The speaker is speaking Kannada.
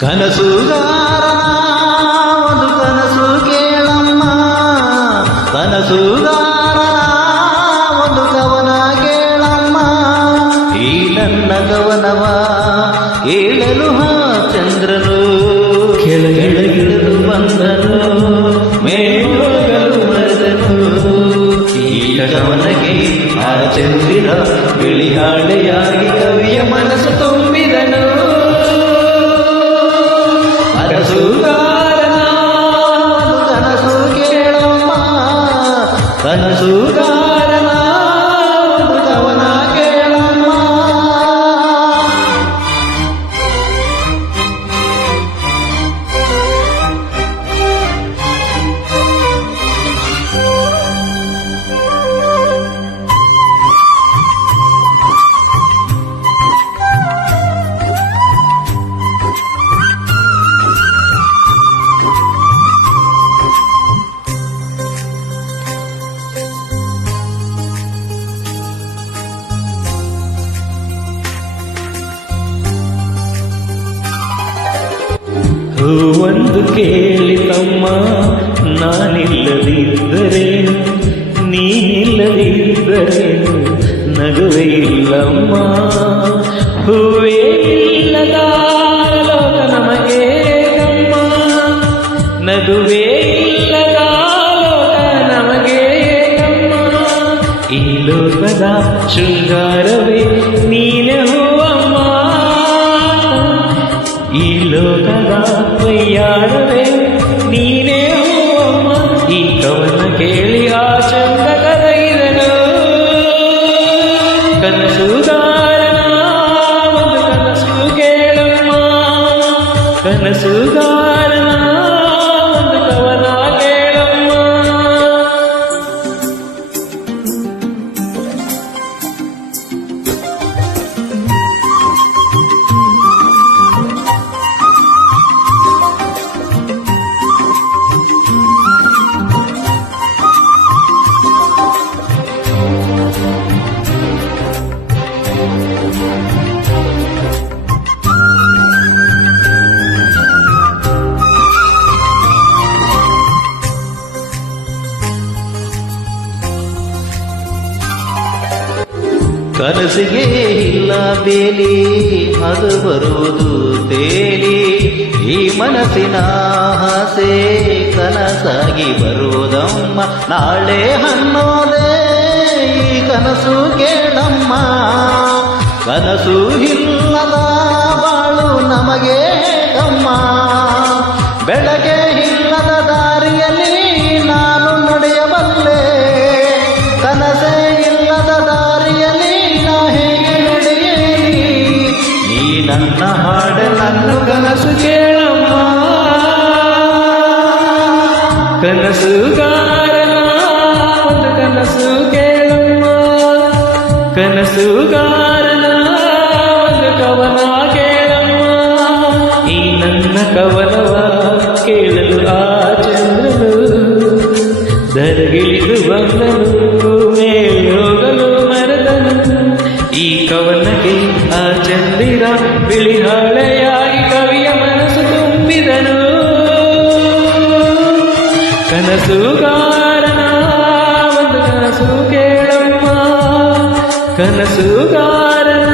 ಕನಸುಗಾರನ ಒಂದು ಕನಸು ಕೇಳಮ್ಮ, ಕನಸುಗಾರನ ಒಂದು ಕವನ ಕೇಳಮ್ಮ. ಈ ನನ್ನ ಕವನವ ಕೇಳಲು ಚಂದ್ರನು ಕೆಳಗಿಳಿದು ಬಂದನು, ಮೇಲೋಗಲು ಮರೆದನು. ಈ ಕವನಗೆ ಆ ಚಂದಿರ ಬಿಳಿ ಹಾಳೆಯಾಗಿ ಕವಿಯ ಮನಸ್ಸು ತುಂಬಿದನು. ಕನಸುಗಾರನ ಕನಸು ಕೇಳಮ್ಮ, ಕನಸುಗಾರನ ಕವನ ಕೇಳಮ್ಮ. ಒಂದು ಕೇಳಿತಮ್ಮ, ನಾನಿಲ್ಲದಿದ್ದರೇನು, ನೀನಿಲ್ಲದಿದ್ದರೇನು, ನಗುವೆ ಇಲ್ಲಮ್ಮ. ಹೂವೇ ಇಲ್ಲದ ಲೋಕ ನಮಗೆ ಅಮ್ಮ, ನಗುವೇ ಇಲ್ಲದ ಲೋಕ ನಮಗೆ ಅಮ್ಮ. ಈ ಲೋಕದ ಶೃಂಗಾರವೇ ನೀನೆ ಹೂವಮ್ಮ, ಈ ಲೋಕದ ವೈಯಾರವೇ ನೀನೇ ಹೂವಮ್ಮ. ಈ ಕವನ ಕೇಳಿ ಆ ಚಂದ ಕರಗಿದನು. ಕನಸುಗಾರನ ಒಂದು ಕನಸು ಕೇಳಮ್ಮ, ಕನಸುಗಾರನ ಒಂದು ಕವನ ಕೇಳಮ್ಮ. ಕನಸಿಗೆ ಇಲ್ಲ ಬೇಲಿ, ಅದು ಬರುವುದು ತೇಲಿ. ಈ ಮನಸ್ಸಿನ ಆಸೆ ಕನಸಾಗಿ ಬರುವುದಮ್ಮ. ನಾಳೆ ಅನ್ನೋದೇ ಈ ಕನಸು ಕೇಳಮ್ಮ. ಕನಸು ಇಲ್ಲದ ಬಾಳು ನಮಗೆ ಅಮ್ಮ. ಬೆಳಗ್ಗೆ ಇಲ್ಲದ ದಾರಿಯಲ್ಲಿ ನಾನು ನಡೆಯಬಲ್ಲೆ, ಕನಸೇ ಇಲ್ಲದ ದಾರಿಯಲ್ಲಿ ನಾ ಹೇಗೆ ನಡೆಯಲಿ. ನೀ ನನ್ನ ಹಾಡು ನನ್ನ ಕನಸು ಕೇಳಮ್ಮ, ಕನಸುಗಾರನ ಒಂದು ಕನಸು ಕೇಳಮ್ಮ, ಕನಸುಗಾರನ ಒಂದು ಕವನ ಕೇಳಮ್ಮ. ಈ ನನ್ನ ಕವನವ ಕೇಳಲು ಆ ಚಂದ್ರನು ದರಗಿಳಿದು ಬಂದನು, ಮೇಲೋಗಲು ಮರೆದನು. ಈ ಕವನಕ್ಕೆ ಆ ಚಂದಿರ ಬಿಳಿ ಹಾಳೆಯಾಗಿ ಕವಿಯ ಮನಸ್ಸು ತುಂಬಿದನು. ಕನಸುಗಾರನ ಒಂದು ಕನಸು ಕೇಳಮ್ಮ, ಕನಸುಗಾರನ